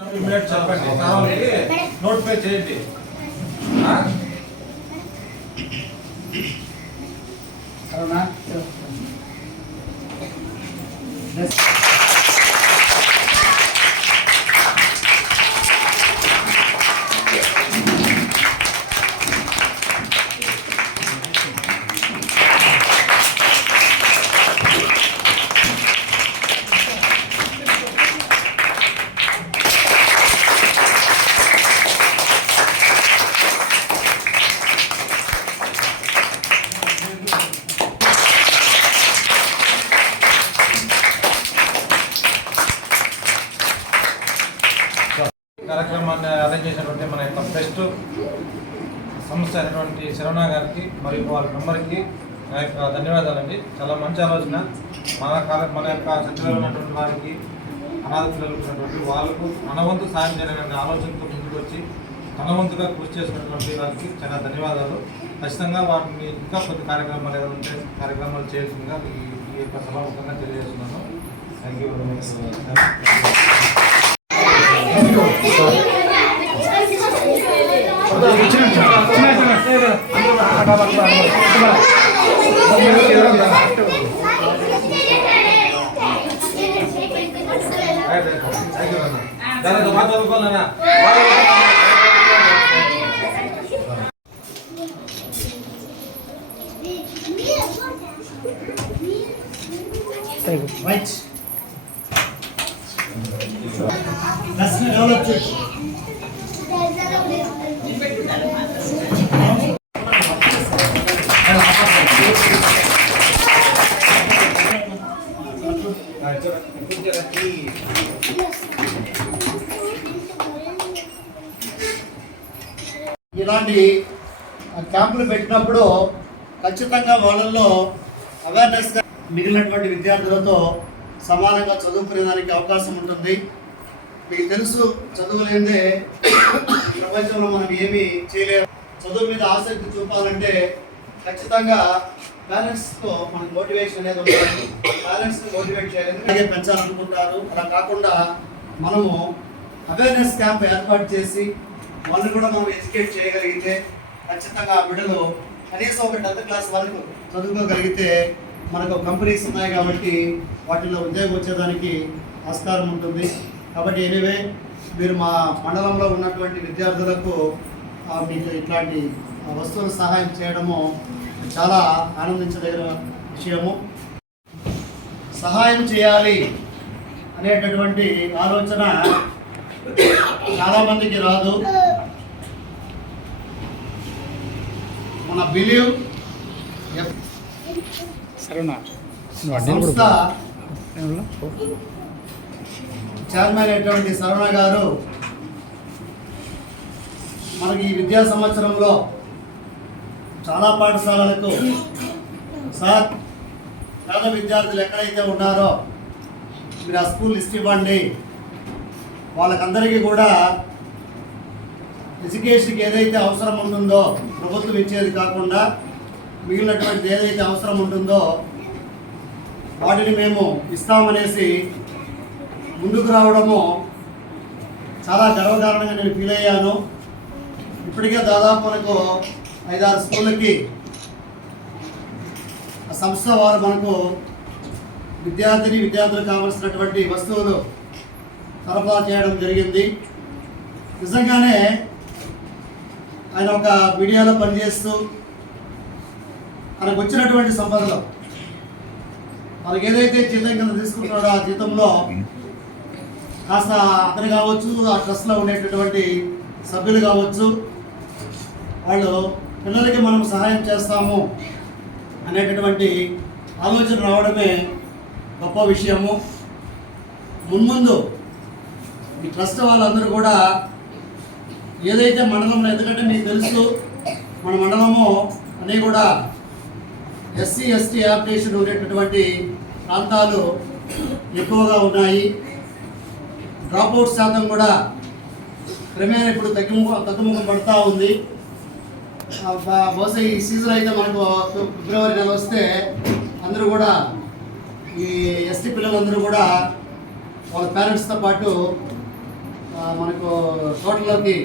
చెప్పండి, నోటిఫై చేయండి. అవునా? కార్యక్రమాన్ని అరేంజ్ చేసినటువంటి మన యొక్క బెస్ట్ సంస్థ అయినటువంటి శరవణ గారికి మరియు వాళ్ళ మెంబర్కి నా యొక్క ధన్యవాదాలండి. చాలా మంచి ఆలోచన. మన యొక్క సత్యలో ఉన్నటువంటి వారికి, అనాథ పిల్లలు ఉన్నటువంటి వాళ్ళకు మన వంతు సాయం చేయాలనే ఆలోచనతో ముందుకు వచ్చి తన వంతుగా కృషి చేసినటువంటి వారికి చాలా ధన్యవాదాలు. ఖచ్చితంగా వాటిని ఇంకా కొన్ని కార్యక్రమాలు ఏదైనా ఉంటే కార్యక్రమాలు చేయాల్సిందిగా ఈ యొక్క సభాముఖంగా తెలియజేస్తున్నాను. Thank you very much. Right. That's not all of it. ఇలాంటి క్యాంపులు పెట్టినప్పుడు ఖచ్చితంగా వాళ్ళల్లో అవేర్నెస్ మిగిలినటువంటి విద్యార్థులతో సమానంగా చదువుకునేదానికి అవకాశం ఉంటుంది. మీకు తెలుసు, చదువు లేదే ప్రపంచంలో మనం ఏమీ చేయలేము. చదువు మీద ఆసక్తి చూపాలంటే ఖచ్చితంగా పేరెంట్స్తో మనకు మోటివేషన్ అనేది ఉంటుంది. పేరెంట్స్ని మోటివేట్ చేయాలి, అలాగే పెంచాలనుకుంటారు. అలా కాకుండా మనము అవేర్నెస్ క్యాంప్ ఏర్పాటు చేసి వాళ్ళు కూడా మనం ఎడ్యుకేట్ చేయగలిగితే ఖచ్చితంగా ఆ బిడ్డలు కనీసం ఒక 10th క్లాస్ వరకు చదువుకోగలిగితే మనకు కంపెనీస్ ఉన్నాయి కాబట్టి వాటిలో ఉద్యోగం వచ్చేదానికి ఆస్కారం ఉంటుంది. కాబట్టి ఎనీవే మీరు మా మండలంలో ఉన్నటువంటి విద్యార్థులకు మీకు ఇట్లాంటి వస్తువుల సహాయం చేయడము చాలా ఆనందించదగిన విషయము. సహాయం చేయాలి అనేటటువంటి ఆలోచన చాలామందికి రాదు. మన బిలీవ్ సంస్థ చైర్మన్ అయినటువంటి శరవణ గారు మనకి ఈ విద్యా సంవత్సరంలో చాలా పాఠశాలలకు సార్ పేద విద్యార్థులు ఎక్కడైతే ఉన్నారో మీరు ఆ స్కూల్ లిస్ట్ ఇవ్వండి, వాళ్ళకందరికీ కూడా ఎడ్యుకేషన్కి ఏదైతే అవసరం ఉంటుందో ప్రభుత్వం ఇచ్చేది కాకుండా మిగిలినటువంటిది ఏదైతే అవసరం ఉంటుందో వాటిని మేము ఇస్తామనేసి ముందుకు రావడము చాలా గర్వకారణంగా నేను ఫీల్ అయ్యాను. ఇప్పటికే దాదాపు మనకు 5-6 స్కూళ్ళకి ఆ సంస్థ వారు మనకు విద్యార్థులకు కావాల్సినటువంటి వస్తువులు సరఫరా చేయడం జరిగింది. నిజంగానే ఆయన ఒక మీడియాలో పనిచేస్తూ మనకు వచ్చినటువంటి సంపదలో మనకి ఏదైతే జీతం కింద తీసుకుంటున్నాడో ఆ జీతంలో కాస్త అతను కావచ్చు, ఆ ట్రస్ట్లో ఉండేటటువంటి సభ్యులు కావచ్చు, వాళ్ళు పిల్లలకి మనం సహాయం చేస్తాము అనేటటువంటి ఆలోచన రావడమే గొప్ప విషయము. మున్ముందు ఈ ట్రస్ట్ వాళ్ళందరూ కూడా ఏదైతే మండలంలో, ఎందుకంటే మీకు తెలుసు మన మండలము అన్నీ కూడా SC ST యాప్టేషన్ ఉండేటటువంటి ప్రాంతాలు ఎక్కువగా ఉన్నాయి. డ్రాప్అవుట్ శాతం కూడా క్రమేణా ఇప్పుడు తగ్గుముఖం పడుతూ ఉంది. బహుశా ఈ సీజన్ అయితే మనకు ఫిబ్రవరి నెల వస్తే అందరూ కూడా ఈ ఎస్టీ పిల్లలందరూ కూడా వాళ్ళ పేరెంట్స్తో పాటు మనకు తోటలోకి